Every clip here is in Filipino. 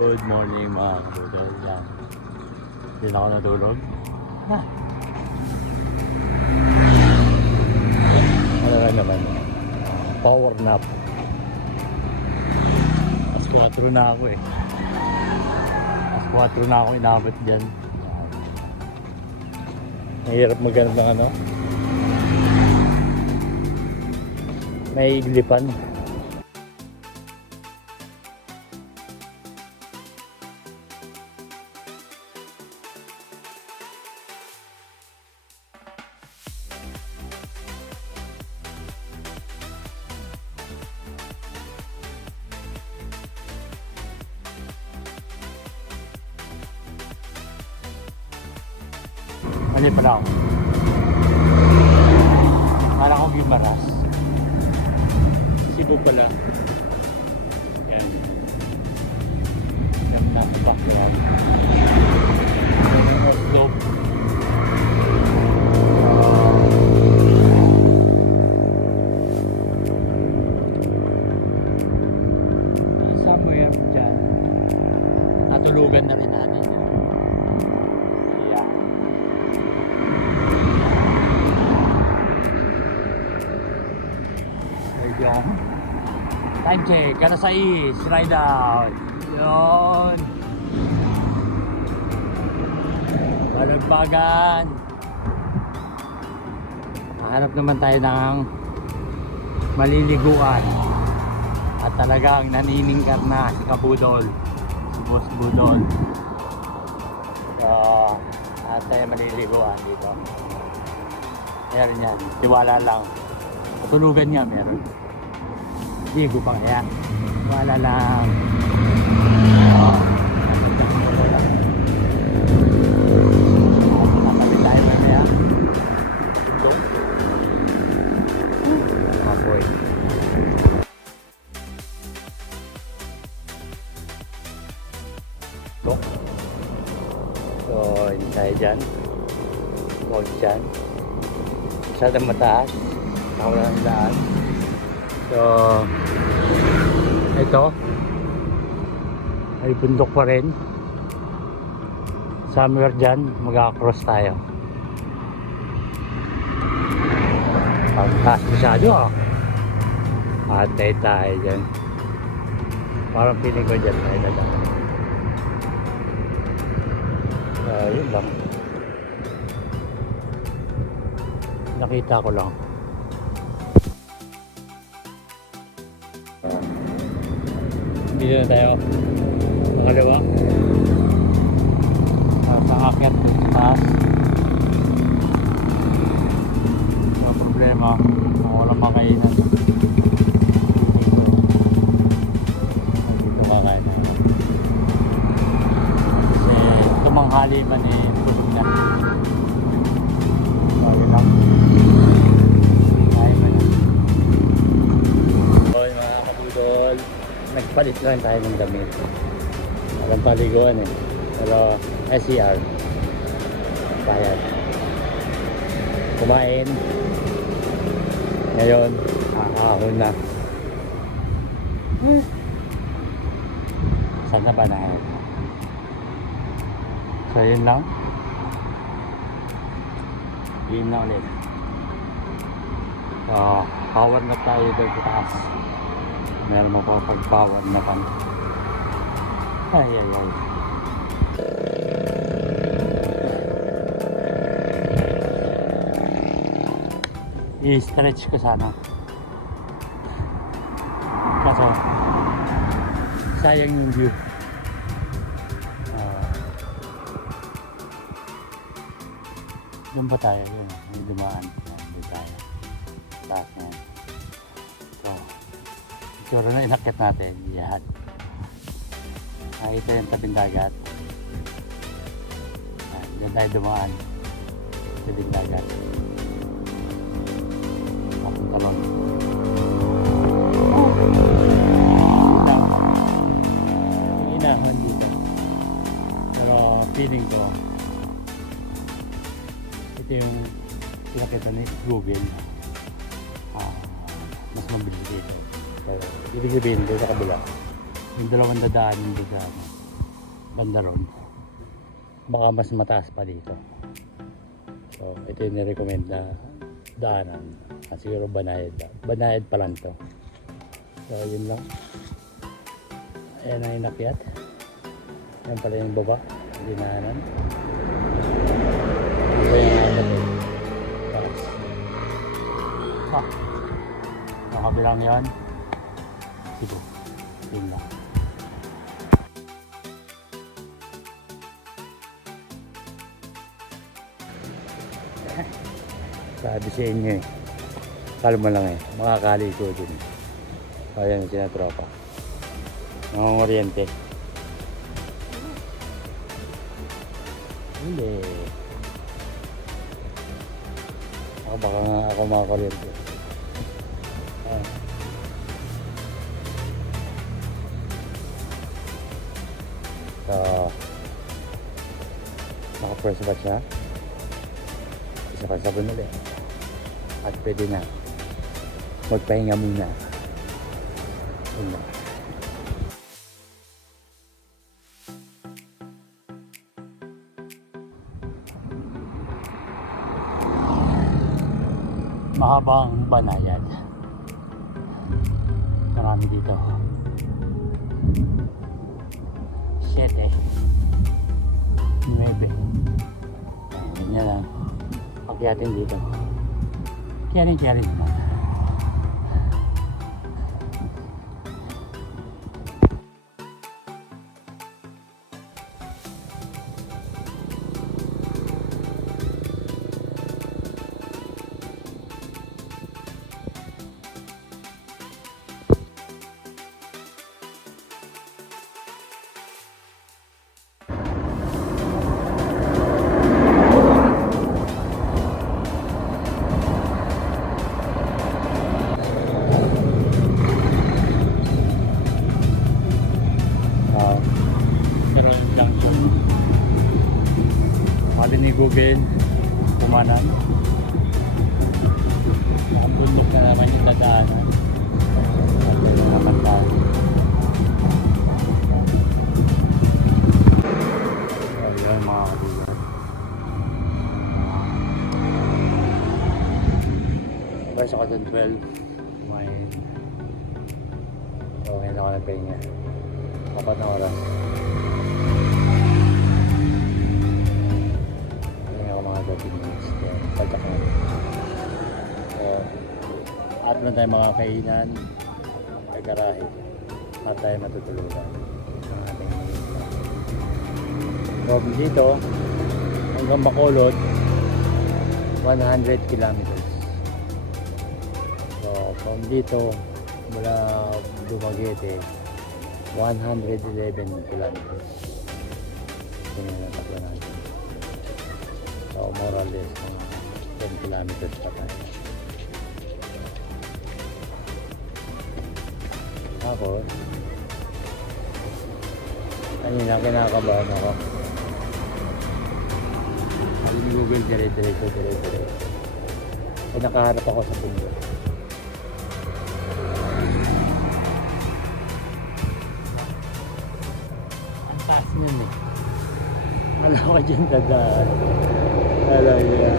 Good morning mga budol. Yan. Hindi na ako natulog. Ano nga naman? Power nap. Mas 4 na ako eh. Mas 4 na ako inabot dyan. Mahirap maghanap ng ano. May iglipan. Ano pala ako? Parang ako Gimaras. Cebu pala. Yan. Yan na sa background. Slope. Somewhere dyan. Natulugan na rin natin. Time check, alas 6, ride out. Yun. Balagbagan. Hanap naman tayo ng maliliguan. At talagang naniningkar na si Kabudol. Si Boss Budol. At tayo maliliguan dito. Meron yan, tiwala lang. Tulugan niya meron. Ligo pa kaya. Wala lang. Nakapit tayo ba kaya? Kapoy. So, hindi tayo dyan. Huwag dyan. Masyadong mataas. Nakawala ng daan. So, ito ay bundok pa rin. Somewhere dyan mag-cross tayo. Pagtaas masyado Atay tayo dyan. Parang feeling ko dyan tayo na daan. Yun lang. Nakita ko lang. Dito na tayo nakaliwa pang-akyat dito sa taas. Wala problema kung walang makainan dito kakain na kasi tumanghali man tulog na lagi lang kaya man okay mga kabudol, nagpalit lang tayo ng damit. Walang paliguan pero SCR bayad. Kumain ngayon, ahahon na. Saan na ba na yun? So yun lang. Yun na ulit. So power na tayo doon sa taas. Meron mo pa pag-power na pan. Ay. I-stretch ko sana. Kaso, sayang yung view. Doon pa tayo. Yun, may dumaan. Doon tayo. Taas na yan. So, siguro na inakit natin yan. Nakita yung tabing dagat. Diyan tayo dumaan. Tabing dagat. Papunta lang. Yung inahon dito. Pero feeling ko ito yung pinakita ni Google. Mas mabilis dito. Pero ibig sabihin doon sa kabila yung dalawang dadaan yung biga banda ron. Baka mas mataas pa dito. So ito yung nirecommend na daanan. Siguro Banayad. Banayad pa lang to. So yun lang. Ayan ang inakyat. Ayan pala yung baba. Dinaanan. Ito yung inakyat. Taas. Nakabilang yan. Sige. Yun lang. Sabi sa inyo eh. Kalma lang eh. Makakali ko din. Ayan sila tropa. Nanganguryente. Hindi. Baka nga ako makakuryente. Ayan. So, naka-first batch na. Isa pa sabon ulit. At pwede na magpahinga muna. Yun lang. Mahabang Banayad. Marami dito. 7 9. Ganyan lang. Pagyatin dito. Kyarin naman. Mali ni Google kumanan. Ang bundok na naman yung dadaanan. At na naman tayo. Ayan mga kalugar. Guys, ako dun 12. Kumain. So, ngayon ako nagpahinga. 4 na oras. At lang tayo mga kainan ay garahe at tayo matutulugan ang ating from dito hanggang Bacolod 100 kilometers. So from dito mula Dumaguete 111 kilometers. Ganyan ang takbo natin. So more or less 10 kilometers pa tayo. Ako kanina kinakabahan ako. Sabi ni Google dire-diretso. Nakaharap ako sa pundo. Ang taas nun eh. Alam ko dyan dadaan. Alam niya.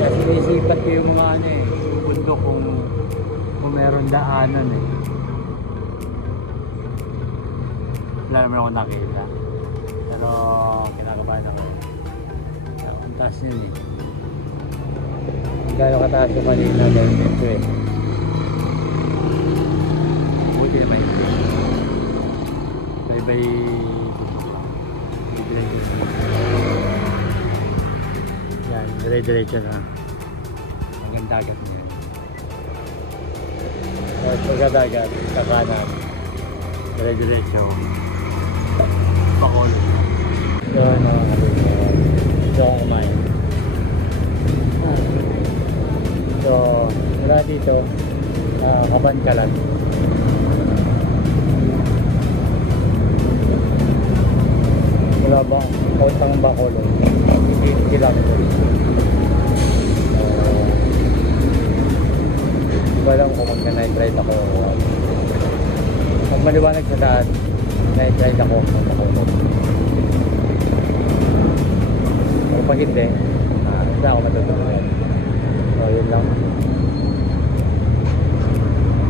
Kaya sinisipat ko yung mga ano eh. Yung bundok kung meron daanan eh. Wala naman ako nakita. Pero kinakabahan ako. Ang taas yun eh. Gano'ng kataas yung kanina dahil dito eh. Buti naman yun. Bye-bye tutok lang. Diretso na. Yan, diretso na. Hanggang dagat niya. Pagkadagat, sa kanan, dire-diretso, Bacolod. So, ito ang kumain. So, mula dito, Kabankalan. Mula ba, Kautang Bacolod, 8 kilometers. Hindi ko alam kung mag-night ride ako. maliwanag sa daan, na-ride ako ng makulog. Pero pag hindi, hindi ako matutulog. So yun lang.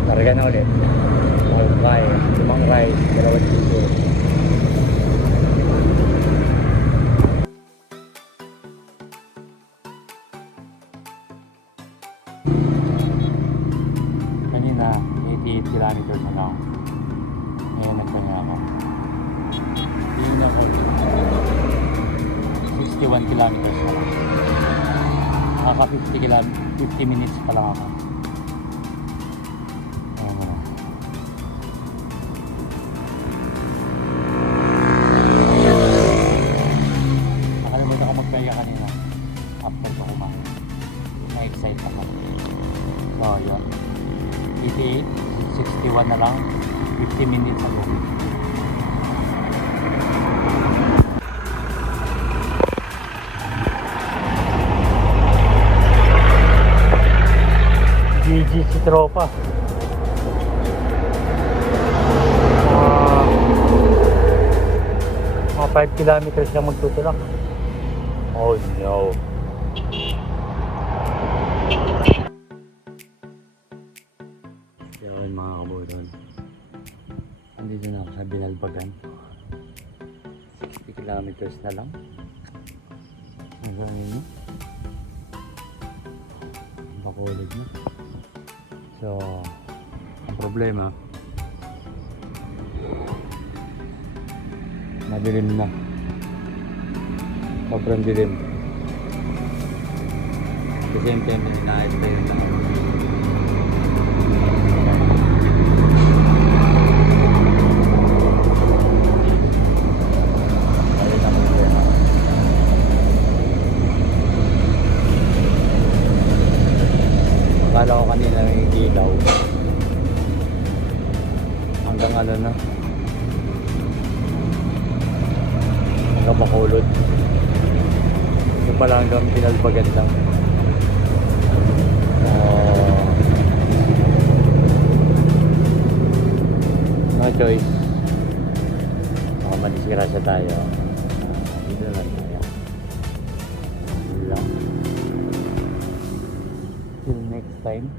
Targa na ulit. Malakay, 5 ride, 2 dito. Kanina, 88 kilometers na lang. Ngayon nagkanya ako. Yun ako. 61 kilometers na lang. Nakaka 50 minutes pa lang ako. Ayan mo na. Nakalimutan ko magkaya kanina. After ko kumain. Na-excite ako. So yun. 88, 61 na lang. 50 minutes ago. GG si tropa. Mga 5 kilometers lang magtutulak. Oh no. Yun mga kabudon. Andito na ako sa Binalbagan. 60 kilometers na lang. Hanggang yun. Bakulog na. So, ang problema, madilim na. Sobrang dilim. Kasi yung time na tayo na ako. Akala ko kanina may ilaw hanggang ano na, hanggang Bacolod. Ito pala hanggang Binalbagan lang. No choice, baka manisira siya tayo. Dito lang tayo. Dito lang. Till next time.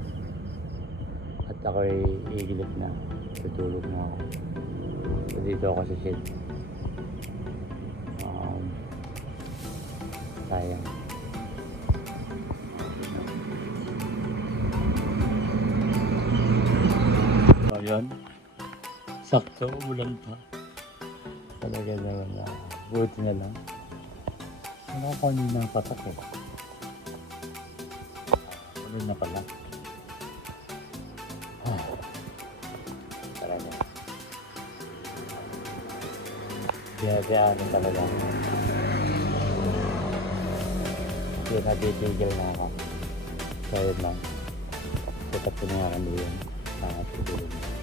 At ako'y igilip na. Tutulog na ako. So dito ako sa shed. Sayang. So yun. Sakto, ulan pa. Talaga naman na. Buti na lang. Ano ko kanina ng patak eh. Ulan na pala. Talaga. Biyayaan talaga. Hindi natitigil na ako. So yun lang. Set up ko na nga kami yun. Tutulog na.